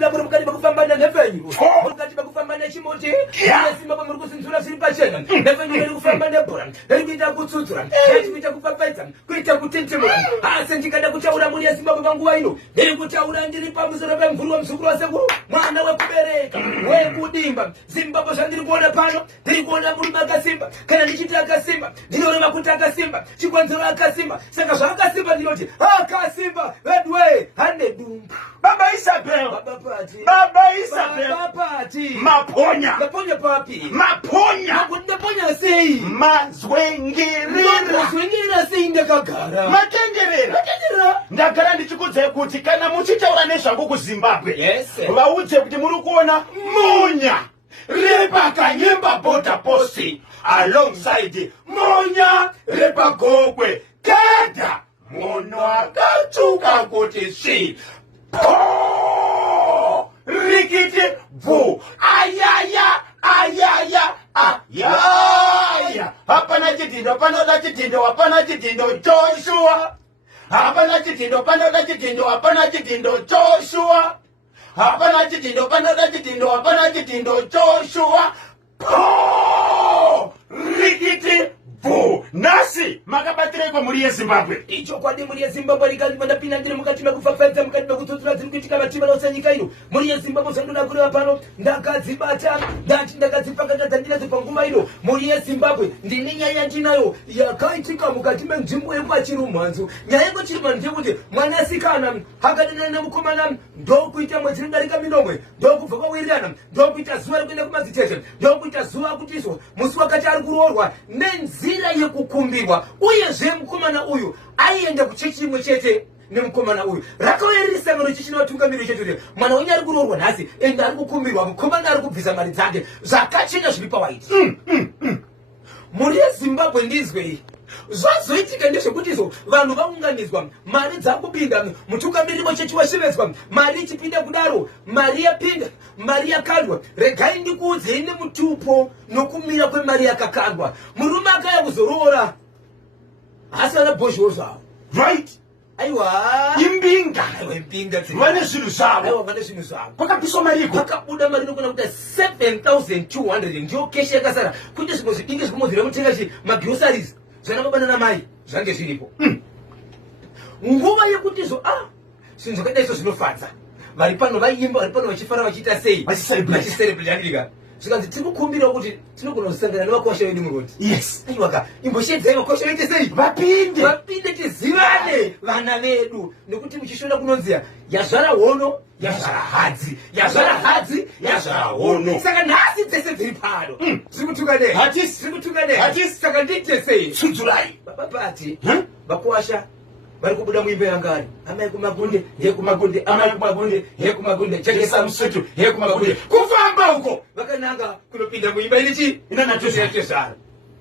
la muri mukati bakufambana nefenyu mukati bakufambana chimoti yesimba muri kusinzura siri pachena nefenyu muri kufambana bora ndari kuita kutsutsura ndari kuita kupapedza kuita kutentemura asi ndikada kutaura muri yesimba panguva ino ndiri kutaura ndiri pamusoro pemvuri wamuzukuru wasekuru mwana wekubereka wekudimba zimbabwe zvandiri kuona pano ndiri kuona muri makasimba kana ndichiti akasimba ndinoona kuti akasimba chikonzero akasimba saka zvaakasimba ndinoti akasimba wedwe hande dumba Baba Isabel. Baba Isabel. Maponya. Maponya papi. Maponya. Maponya sei. Mazwengerera. Mazwengerera sei ndakagara. Matengerera. Matengerera. Ndagara ndichikudze kuti kana muchitaura nezvangu kuZimbabwe. Yes. Vaudze kuti muri kuona Monya. Rebecca Nyemba Border Post alongside Monya Rebecca Gogwe. Kada. Mono akachuka kuti shi. Oh, rikiti vu ayaya ayaya hapana chitindo panoda chitindo hapana chitindo Joshua hapana chitindo panoda chitindo hapana chitindo Joshua hapana chitindo panoda chitindo hapana chitindo Joshua oh, rikiti vu nasi makabatireko muri yeZimbabwe icho kwadi muri yeZimbabwe likalima ndapinda ndiri mukati mekufafadza mukati mekutsutsura dziri kuitika matima losanyika ino muri yeZimbabwe zvandoda kureva pano ndakadzibata ndati ndakadzipakatadza ndinadzo panguva ino muri yeZimbabwe ndine nyaya ndinayo yakaitika mukati menzvimbo yekwachirumhanzo nyaya yekwachirumhanzo ndeyekuti mwanasikana akadanana nemukomana ndokuita mwedzi rindarika minomwe ndokubva kwawirirana ndokuita zuva rekuenda kumadzitezo ndokuita zuva kutiswa musi wakati ari kuroorwa nenzira yekukumbirwa uyezve mukomana uyu aienda kuchechi imwe chete nemukomana uyu rakauyaririsa ngano chichina vatungamiriro chetu mwana wenyu ari kuroorwa nhasi ende ari kukumbirwa mukomana ari kubvisa mari dzake zvakachena zviri pawaiti muri yeZimbabwe ndizwei zvazoitika ndezvekutizo vanhu vaunganidzwa mari dzakupinda mutungamiriri wechechi washevedzwa mari ichipinda kudaro mari yapinda mari yakandwa regai ndikuudzei nemutupo nokumira kwemari yakakandwa murume akaya kuzoroora hasana bozhoro zvavo right aiwa imbinga impinga vane zvinhu zvavo aiwa vane zvinhu zvavo kwakapiswa mariko pakabuda mari inokona kuita 7,200 ndiyo keshi yakasara kuite zvimwe zvidinge zvikumozvira mutengachi magrosaries zvana baba nana mai zvange zviripo nguva yekutizo zvinhu zvakaita izvo zvinofadza vari pano vaimba vari pano vachifara vachiita sei vachiselebrate handika zvikanzi tinokumbirawo kuti tinogona kusangana nevakosha vedu muroti yes aiwaka imboshedzai vakosha vaite sei vapinde tizivane vana vedu nekuti muchishona kunonziya yazvara hono yazvara hadzi yazvara hadzi yazvara hono saka nhasi dzese dziri pano zviri kutuka nei zviri kutuka nei saka ndiite sei tsudzurai baba pati vakwasha vari kubuda muimba yangari amai kumagunde yekumagunde amai kumagunde yekumagunde chekesa musutu yekumagunde kufamba uko vakananga kunopinda muimba inichi inanatoziyachezvaro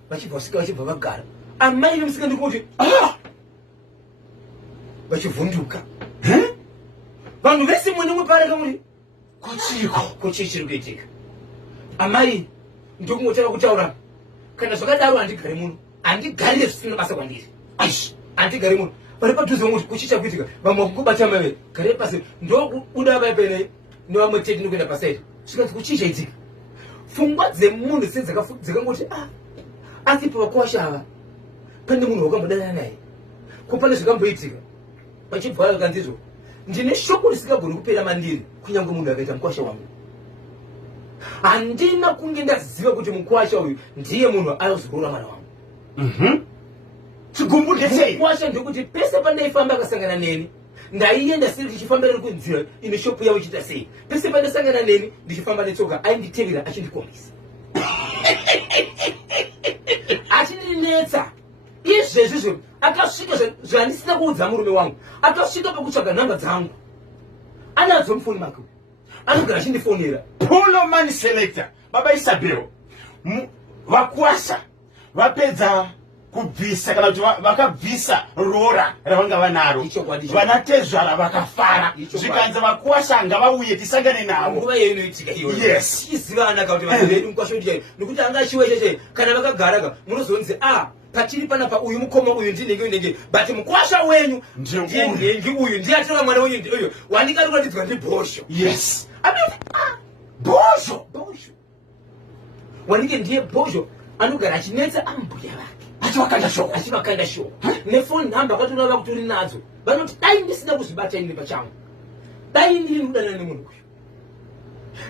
vachibva usika vachibva vagara amai vemusika ndikuti vachivhunduka vanhu vese mune mupareka muri kochii chiri kuitika amai ndokungotanga kutaura kana zvakadaro handigari muno handigarire zvisina basa kwandiri handigari muno vari padhuze vamwe kuchicha kuitika vamwe vakungobata mave gare pasi ndokubuda vaipene nevamwe tete nokuenda pasaidi zvikanzi kuchicha itika pfungwa dzemunhu sei dzakangoti asi pavakwasha ava pane munhu wakambodanana naye ko pane zvakamboitika vachibva vakanzizvo ndine shoko risingagoni kupera mandiri kunyange munhu akaita mukwasha wangu handina kunge ndaziva kuti mukwasha uyu ndiye munhu ayozoroora mwana wangu mukwasha ndekuti pese pandaifamba akasangana neni ndaienda siri tichifambira kunzira ine shopu yavo ichiita sei pese pandasangana neni ndichifamba netsoka ainditevera achindikombisa achindinetsa izvezvizvo akasvika zvandisina kuudza murume wangu akasvika pakutsvaga nhamba dzangu anadzo mufoni make anogara achindifonera polo money selector baba Isabel vakwasha vapedza kubvisa kana kuti vakabvisa rora ravanga vanaro vanatezvara vakafara zvikanzi vakwasha ngavauye tisangane navo nguva yeyo inoitika iyoyo yes tichizivanaka kuti vanhu vedu mukwasha uti nokuti anga chiwecheshe kana vakagaraga munozonzi pachiri panapa uyu mukoma uyu ndinenge but mukwasha wenyu ndi uyu ndiyatora mwana wenyu uyu wandikari kuratidzwa ndibhosho yes Bosho wanike ndiye Bosho anogara achinetsa ambuya vake achivakanda shoko nefoni nhamba akatonava kuti uri nadzo vanoti dai ndisina kuzvibata ini pachangu dai ndiri kudana nemunhu uyu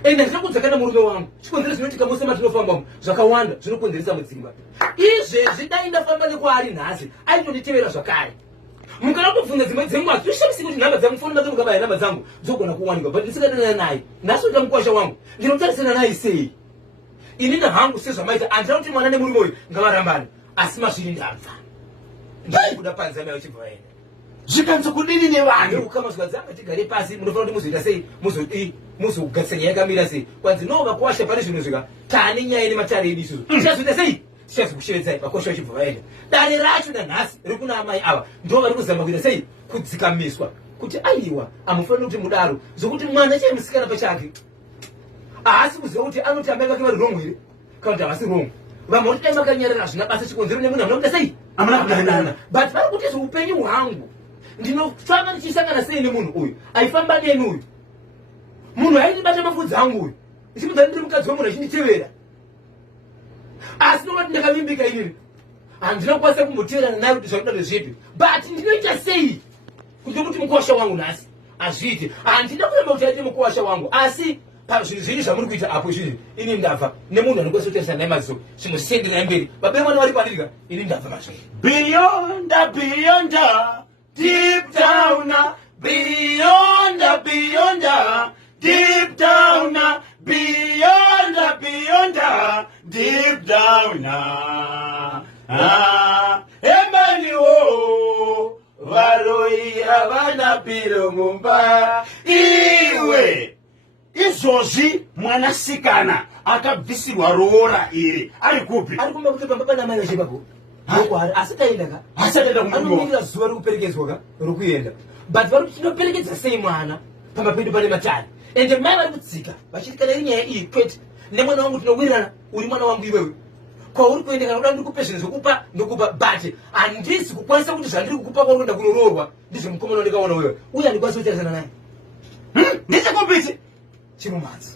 ende ndinokudzakana murume wangu chikonzero zvinoitika mose matinofambamo zvakawanda zvinokonzeresa mudzimba izvezvi dai ndafamba nekwaari nhasi aitonditevera zvakare mukana kutobvunza dzimwe dzenguva zvoshamisi kuti nhamba dzangu foni make mukabaya nhamba dzangu dzogona kuwanikwa but ndisingadanana naye nhasi uita mukwasha wangu ndinotarisana naye sei inini hangu sezvamaita handina kuti mwana nemurume uyu ngavarambane asi masviri ndabva ndikuda panzame uchibva vaenda zvikanzi kudini nevanhu ukamaswadzanga tigare pasi munofanira kuti muzoita sei muzogatsira nyaya yakamira sei kwanzi nova kuwasha pane zvinhu zvika tane nyaya nematare edu isusu tichazoita sei tichazokushevedzai vakosha uchibva vaenda dare racho nanhasi riri kuna amai ava ndo vari kuzama kuita sei kudzikamiswa kuti aiwa amufanira kuti mudaro zvokuti mwana chaimusikana pachake haasi kuziva kuti anoti amai vake vari rongo here kana kuti havasi rongo vamwe kuti dai makanyarara zvina basa chikonzero nemunhu hamuna kuda sei hamuna kudanana but vari kuti zveupenyu hwangu ndinofamba ndichisangana sei nemunhu uyu aifamba neni uyu munhu aindibata mafudzi angu uyu ichimudza ndiri mukadzi wemunhu achinditevera asi nokati ndakavimbika inini handina kukwanisa kumboteverana naye kuti zvakuda ndezvipi but ndinoita sei kuti kuti mukuwasha wangu nhasi hazviiti handida kuramba kuti aite mukuwasha wangu asi pazvinhu zviri zvamuri kuita apo izvizvi ini ndabva nemunhu anokwanisa kutarisana naye maziso chimusendera mberi babe mwana vari padirika ini ndabva mazviri beyond deep down beyond deep down beyond deep down emani wo varoira vana piro mumba iwe izvozvi mwanasikana akabvisirwa roora iri ari kupi ari kumba kuti pamba pana mai vachipapo nokwari asi taendaka asatenda anomirira zuva rekuperekedzwa ka rokuenda but vari kuti tinoperekedza sei mwana pamba pedu pane matare ende mai vari kudzika vachiti kana iri nyaya iyi kwete nemwana wangu tinowirirana uri mwana wangu iwewe kwauri kuenda kana kuda ndikupe zvinhu zvokupa ndokupa but handisi kukwanisa kuti zvandiri kukupa kwari kuenda kunoroorwa ndizvo mukomana ndikaona wewe uye handikwanisa kutarisana naye ndechekumbiti chimumanzi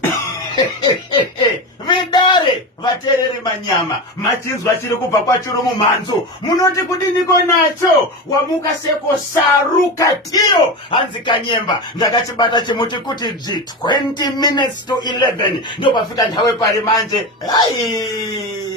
vidare vateereri manyama machinzwa chiri kubva kwachiro mumhanzo munoti kudiniko nacho wamuka seko saruka tiyo hanzi kanyemba ndakachibata chimuti kuti 20 minutes to 11 ndopafika nthawe pari manje ai